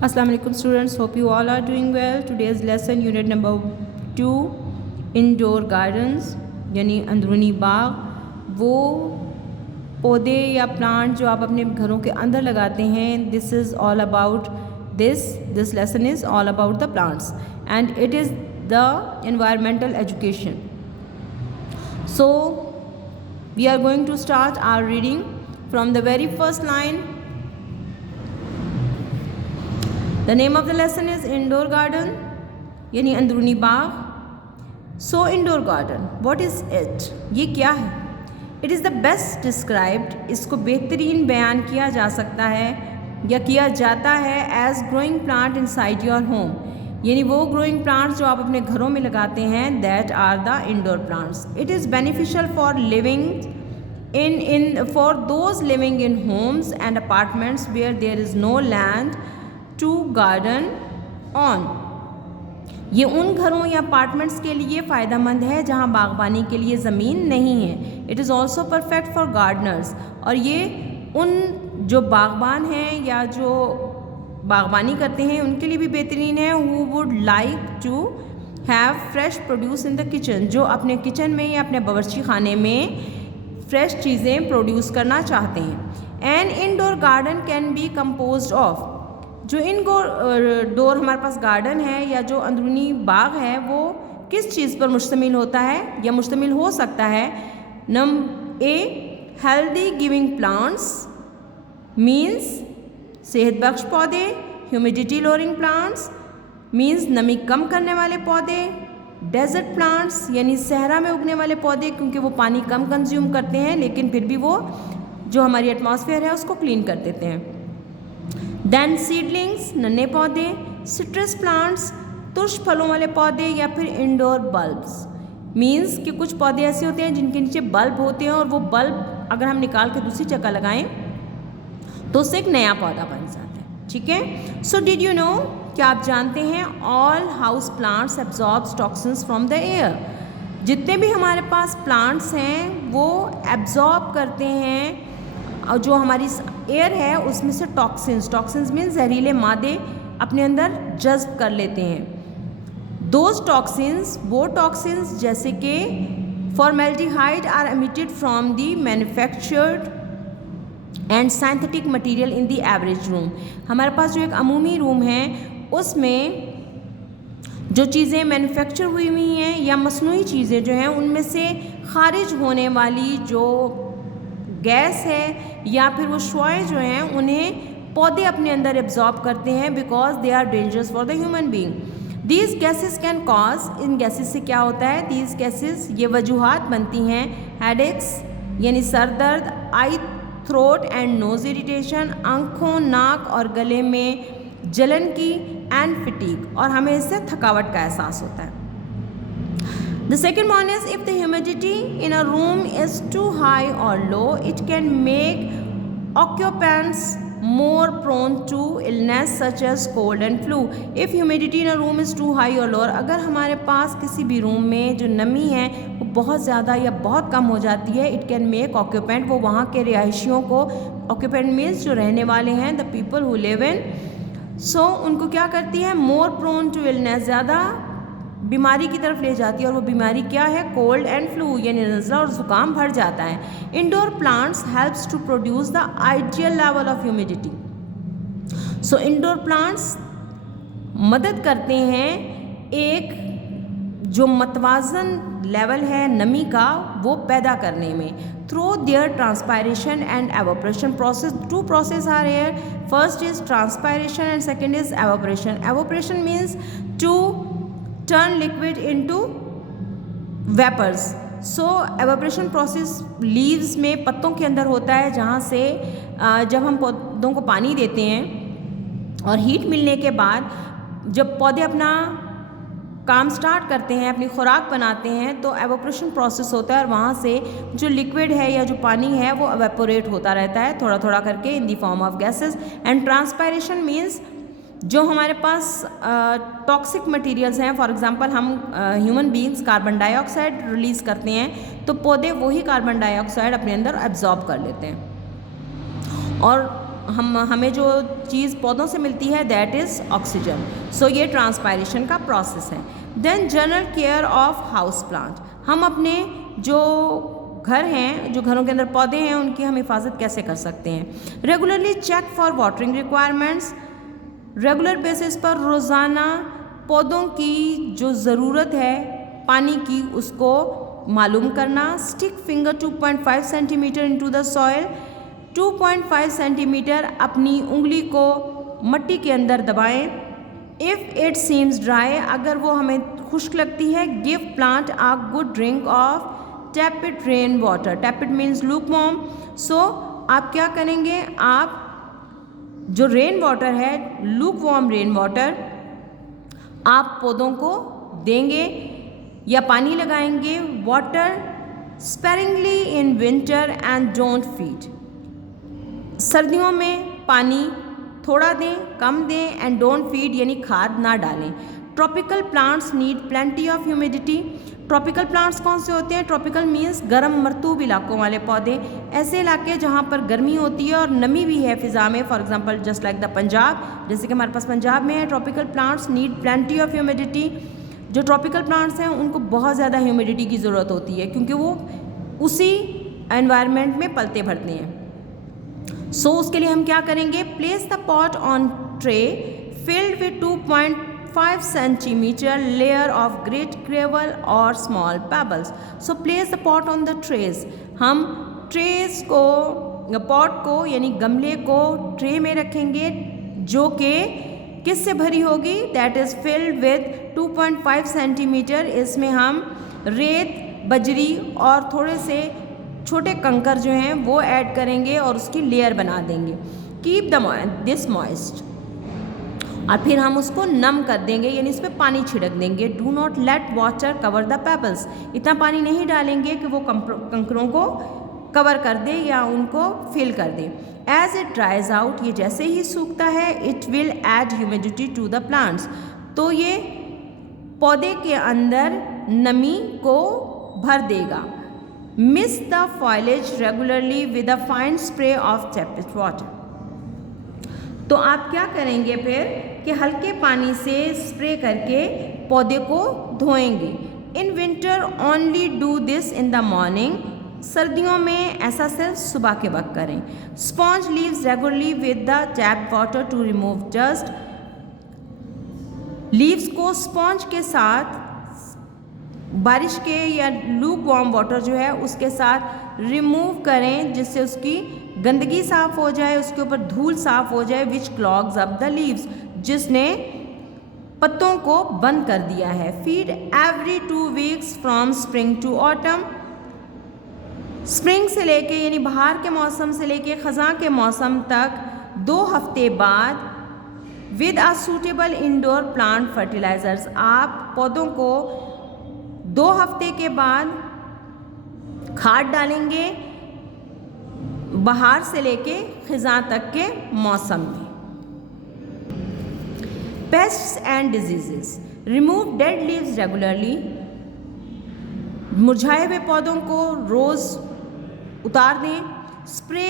Assalamu alaikum students, hope you all are doing well. Today's lesson unit number 2 indoor gardens यानी अंदरूनी बाग, वो पौधे या प्लांट जो आप अपने घरों के अंदर लगाते हैं. This is all about this lesson is all about the plants and it is the environmental education. So we are going to start our reading from the very first line. The name of the lesson is indoor garden यानी अंदरूनी बाग. So indoor garden, what is it? ये क्या है? It is the best described, इसको बेहतरीन बयान किया जा सकता है या किया जाता है as growing plant inside your home. यानी वो growing plants जो आप अपने घरों में लगाते हैं, that are the indoor plants. It is beneficial for living for those living in homes and apartments where there is no land to garden on. ये उन घरों या अपार्टमेंट्स के लिए फ़ायदेमंद है जहाँ बागबानी के लिए ज़मीन नहीं है. It is also perfect for Gardner's, और ये उन जो बागबान हैं या जो बागबानी करते हैं उनके लिए भी बेहतरीन है. Who would like to have fresh produce in the kitchen, जो अपने किचन में या अपने बावर्ची खाने में फ्रेश चीज़ें प्रोड्यूस करना चाहते हैं. An indoor garden can be composed of, जो डोर हमारे पास गार्डन है या जो अंदरूनी बाग है वो किस चीज़ पर मुश्तमिल होता है या मुश्तमिल हो सकता है. Number A, healthy giving plants means सेहत बख्श पौधे. ह्यूमिडिटी लोअरिंग प्लांट्स मीन्स नमी कम करने वाले पौधे. डेजर्ट प्लांट्स यानी सहरा में उगने वाले पौधे, क्योंकि वो पानी कम कंज्यूम करते हैं लेकिन फिर भी वो जो हमारी एटमॉस्फेयर है उसको क्लीन कर देते हैं. देन सीडलिंग्स, नन्हे पौधे. सिट्रस प्लांट्स, तुर्श फलों वाले पौधे. या फिर इंडोर बल्ब्स मीन्स कि कुछ पौधे ऐसे होते हैं जिनके नीचे बल्ब होते हैं और वो बल्ब अगर हम निकाल के दूसरी जगह लगाएं तो उससे एक नया पौधा बन जाता है. ठीक है. सो डिड यू नो, क्या आप जानते हैं, all house plants absorbs toxins from the air. जितने भी हमारे पास प्लांट्स हैं वो एब्जॉर्ब करते हैं और जो हमारी एयर है उसमें से टॉक्सिन्स मीन्स जहरीले मादे अपने अंदर जज्ब कर लेते हैं. दोज टॉक्सिन्स, वो टॉक्सिन्स जैसे कि formaldehyde are emitted from the manufactured and synthetic material in the average room. हमारे पास जो एक अमूमी रूम है उसमें जो चीज़ें मैन्युफैक्चर हुई हुई हैं या मसनूई चीज़ें जो हैं उनमें से खारिज होने वाली जो गैस है या फिर वो शुआएं जो हैं उन्हें पौधे अपने अंदर एब्जॉर्ब करते हैं because they are dangerous for the human being. These gases can cause, इन गैसेस से क्या होता है, दीज गैसेस ये वजूहात बनती हैं. हेडेक्स यानी सर दर्द. आई थ्रोट एंड नोज इरिटेशन, आँखों नाक और गले में जलन की. एंड फिटीग, और हमें इससे थकावट का एहसास होता है. The second one is if the humidity in a room is too high or low, it can make occupants more prone to illness such as cold and flu. If humidity in a room is too high or low, अगर हमारे पास किसी भी room में जो नमी है वो बहुत ज़्यादा या बहुत कम हो जाती है, it can make occupant, वो वहाँ के रिहायशियों को, occupant means जो रहने वाले हैं, the people who live in, so उनको क्या करती है, more prone to illness, ज़्यादा बीमारी की तरफ ले जाती है. और वो बीमारी क्या है, कोल्ड एंड फ्लू यानी नज़ला और ज़ुकाम भर जाता है. Indoor plants helps to produce the ideal level of humidity. So indoor plants मदद करते हैं एक जो मतवाजन लेवल है नमी का वो पैदा करने में. Through their transpiration and evaporation process. Two process are here. First is transpiration and second is evaporation. Evaporation means to turn liquid into vapors. So evaporation process leaves में पत्तों के अंदर होता है, जहाँ से जब हम पौधों को पानी देते हैं और हीट मिलने के बाद जब पौधे अपना काम स्टार्ट करते हैं, अपनी खुराक बनाते हैं, तो एवोपरेशन प्रोसेस होता है और वहाँ से जो लिक्विड है या जो पानी है वो एवेपोरेट होता रहता है थोड़ा थोड़ा करके in the form of gases. And transpiration means जो हमारे पास टॉक्सिक मटेरियल्स हैं, फॉर एग्जांपल हम human beings carbon dioxide release करते हैं तो पौधे वही कार्बन डाइऑक्साइड अपने अंदर एब्जॉर्ब कर लेते हैं. और हमें जो चीज़ पौधों से मिलती है दैट इज़ ऑक्सीजन। सो ये ट्रांसपायरेशन का प्रोसेस है। Then general care of house plant, हम अपने जो घर हैं, जो घरों के अंदर पौधे हैं, उनकी हम हिफाजत कैसे कर सकते हैं। Regularly check for watering requirements, regular basis पर रोज़ाना पौधों की जो ज़रूरत है पानी की उसको मालूम करना। Stick finger 2.5 centimetre into the soil, 2.5 centimetre अपनी उंगली को मट्टी के अंदर दबाएं। इफ़ इट सीम्स ड्राई, अगर वो हमें खुश्क लगती है, give plant a good drink of tepid rain water. Tepid means lukewarm. So आप क्या करेंगे, आप जो रेन वाटर है, लूकवार्म रेन वाटर आप पौधों को देंगे या पानी लगाएंगे। Water sparingly in winter and don't feed, सर्दियों में पानी थोड़ा दें, कम दें, एंड डोंट फीड यानी खाद ना डालें। Tropical plants need plenty of humidity. Tropical plants कौन से होते हैं? ट्रॉपिकल मीन्स गर्म मरतूब इलाकों वाले पौधे, ऐसे इलाके जहाँ पर गर्मी होती है और नमी भी है फ़िज़ा में। For example just like the Punjab, जैसे कि हमारे पास पंजाब में है। Tropical plants need plenty of humidity. जो ट्रॉपिकल प्लांट्स हैं उनको बहुत ज़्यादा ह्यूमिडिटी की ज़रूरत होती है क्योंकि वो उसी एनवायरनमेंट में पलते भरते हैं। सो उसके लिए हम क्या करेंगे, place the pot on tray filled with 2.5 centimetre layer of great gravel और small pebbles. So place the pot on the trays, हम ट्रेस को, पॉट को यानी गमले को ट्रे में रखेंगे जो कि किससे भरी होगी, that is filled with 2.5 centimetre. इसमें हम रेत, बजरी और थोड़े से छोटे कंकर जो हैं वो ऐड करेंगे और उसकी लेयर बना देंगे। कीप दिस मॉइस्ट, और फिर हम उसको नम कर देंगे यानी इस पर पानी छिड़क देंगे। Do not let water cover the pebbles, इतना पानी नहीं डालेंगे कि वो कंकरों को कवर कर दे या उनको फिल कर दे। एज इट ड्राइज आउट, ये जैसे ही सूखता है, it will add humidity to the plants, तो ये पौधे के अंदर नमी को भर देगा। Mist the foliage regularly with a fine spray of tepid water, तो आप क्या करेंगे फिर कि हल्के पानी से स्प्रे करके पौधे को धोएंगे। In winter only do this in the morning, सर्दियों में ऐसा सिर्फ सुबह के वक्त करें। Sponge leaves regularly with the tap water to remove dust, leaves को स्पॉन्ज के साथ बारिश के या लूक वार्म वाटर जो है उसके साथ रिमूव करें जिससे उसकी गंदगी साफ़ हो जाए, उसके ऊपर धूल साफ़ हो जाए। Which clogs up the leaves, जिसने पत्तों को बंद कर दिया है। Feed every 2 weeks from spring to autumn, spring से लेके यानी बाहर के मौसम से लेके ख़ज़ां के मौसम तक 2 हफ्ते बाद with a suitable indoor plant fertilisers, आप पौधों को 2 हफ्ते के बाद खाद डालेंगे बाहर से लेके ख़ज़ां तक के मौसम में। Pests and diseases, remove dead leaves regularly, मुरझाए हुए पौधों को रोज़ उतार दें। Spray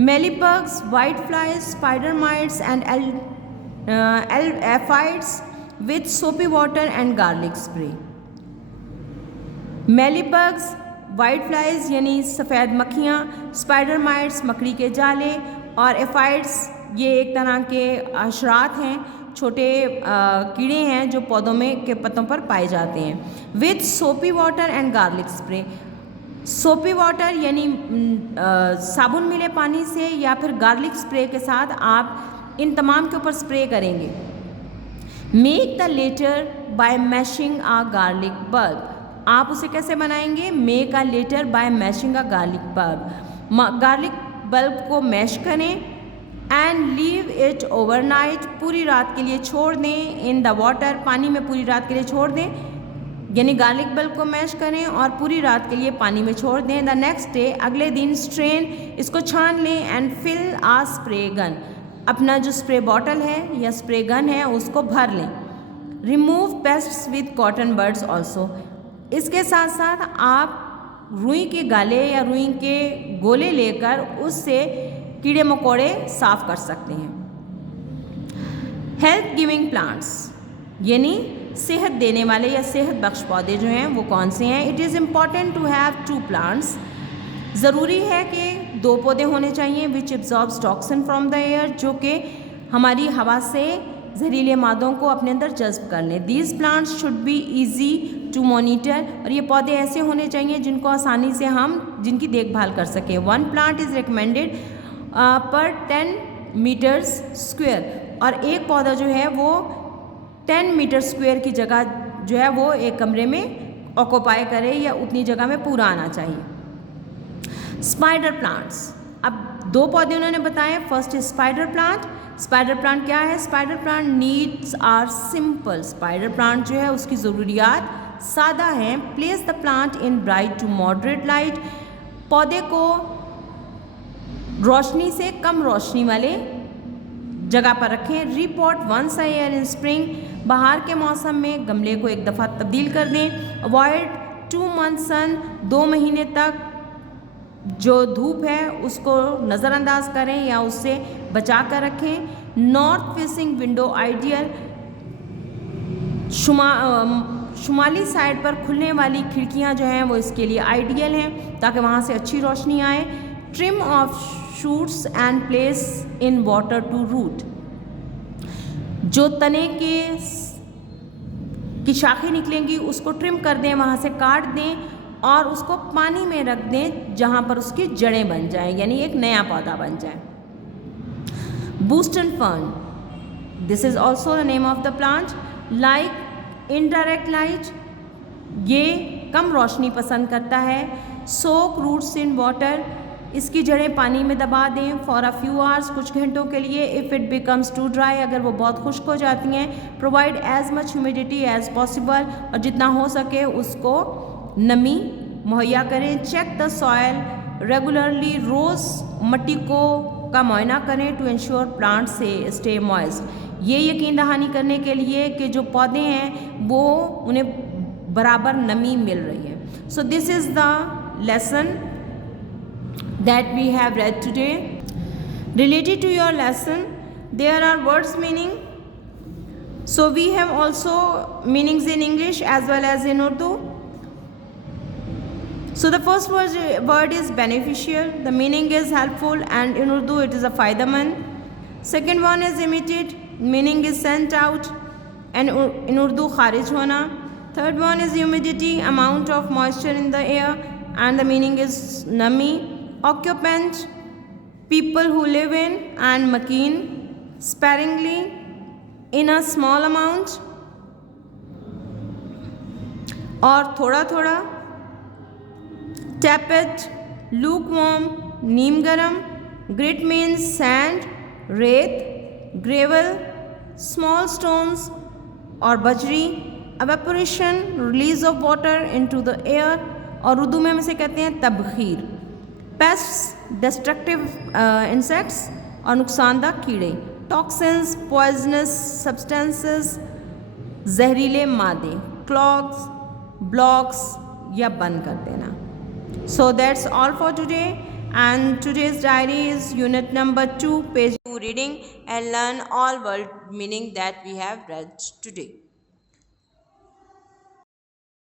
mealybugs, white flies, spider mites and aphids with soapy water and garlic spray. Mealybugs, white flies यानी सफ़ेद मक्खियाँ, स्पाइडर माइट्स मकड़ी के जाले, और एफाइड्स ये एक तरह के हशरात हैं, छोटे कीड़े हैं जो पौधों में के पत्तों पर पाए जाते हैं। With soapy water and garlic spray, सोपी वाटर यानी साबुन मिले पानी से या फिर गार्लिक स्प्रे के साथ आप इन तमाम के ऊपर स्प्रे करेंगे। Make the letter by mashing a garlic bulb, आप उसे कैसे बनाएंगे? Make a letter by mashing a garlic bulb, garlic bulb को मैश करें एंड लीव इट ओवरनाइट, पूरी रात के लिए छोड़ दें। इन द वाटर, पानी में पूरी रात के लिए छोड़ दें, यानी गार्लिक बल्ब को मैश करें और पूरी रात के लिए पानी में छोड़ दें। द नेक्स्ट डे, अगले दिन स्ट्रेन, इसको छान लें and fill a spray gun, अपना जो स्प्रे बॉटल है या स्प्रे गन है उसको भर लें। Remove pests with cotton birds also, इसके साथ साथ आप रुई के गाले या रुई के गोले लेकर उससे कीड़े मकोड़े साफ कर सकते हैं। हेल्थ गिविंग प्लांट्स यानी सेहत देने वाले या सेहत बख्श पौधे जो हैं वो कौन से हैं? It is important to have 2 plants. ज़रूरी है कि 2 पौधे होने चाहिए which absorbs toxin from the air, जो कि हमारी हवा से जहरीले मादों को अपने अंदर जज्ब कर लें। These plants should be easy to monitor, और ये पौधे ऐसे होने चाहिए जिनको आसानी से हम जिनकी देखभाल कर सकें। 1 प्लांट इज़ रिकमेंडेड पर 10 मीटर्स स्क्वेयर, और एक पौधा जो है वो 10 मीटर स्क्वेयर की जगह जो है वो एक कमरे में ऑक्यूपाई करे या उतनी जगह में पूरा आना चाहिए। स्पाइडर प्लांट्स, अब 2 पौधे उन्होंने बताए। First is spider plant. Spider plant क्या है? Spider plant needs are simple. Spider plant जो है उसकी ज़रूरियात सादा हैं। Place the plant in bright to moderate light, पौधे को रोशनी से कम रोशनी वाले जगह पर रखें। Report once a year in spring, बाहर के मौसम में गमले को एक दफ़ा तब्दील कर दें। अवॉइड 2 मंथ सन, 2 महीने तक जो धूप है उसको नज़रअंदाज करें या उससे बचा कर रखें। नॉर्थ फेसिंग विंडो आइडियल, शुमाली साइड पर खुलने वाली खिड़कियां जो हैं वो इसके लिए आइडियल हैं ताकि वहाँ से अच्छी रोशनी आए। Trim off shoots and place in water to root, जो तने की शाखें निकलेंगी उसको ट्रिम कर दें, वहाँ से काट दें और उसको पानी में रख दें जहाँ पर उसकी जड़ें बन जाएं, यानी एक नया पौधा बन जाए। Boston fern, this is also the name of the plant. Like indirect light, ये कम रोशनी पसंद करता है। सोक रूट्स इन वाटर, इसकी जड़ें पानी में दबा दें फॉर अ फ्यू आवर्स, कुछ घंटों के लिए। If it becomes too dry, अगर वो बहुत खुश्क हो जाती हैं। Provide as much humidity as possible, और जितना हो सके उसको नमी मुहैया करें। चेक द सॉयल रेगुलरली, रोज़ मट्टी का मुआयना करें टू इंश्योर प्लांट से स्टे मॉइस्ट, ये यकीन दहानी करने के लिए कि जो पौधे हैं वो उन्हें बराबर नमी मिल रही है। So this is the lesson that we have read today. Related to your lesson, there are words meaning. So we have also meanings in English as well as in Urdu. So the first word is beneficial. The meaning is helpful, and in Urdu it is a faydaman. Second one is emitted. Meaning is sent out, and in Urdu kharij hona. Third one is humidity, amount of moisture in the air, and the meaning is nami. Occupant, people who live in, and makin, sparingly, in a small amount, और थोड़ा थोड़ा। tepid, lukewarm, नीम गरम। grit means sand, रेत, gravel, small stones और बजरी। evaporation, release of water into the air, और उर्दू में हम इसे कहते हैं तबखीर। पेस्ट्स, डिस्ट्रक्टिव इंसेक्ट्स और नुकसानदा कीड़े। टॉक्सिन्स, पॉइजनस सब्सटेंसेस, जहरीले मादे। क्लॉग्स, ब्लॉक्स या बंद कर देना। So that's all for today, and today's diary is unit number 2, page 2, reading and learn all word meaning that we have read today.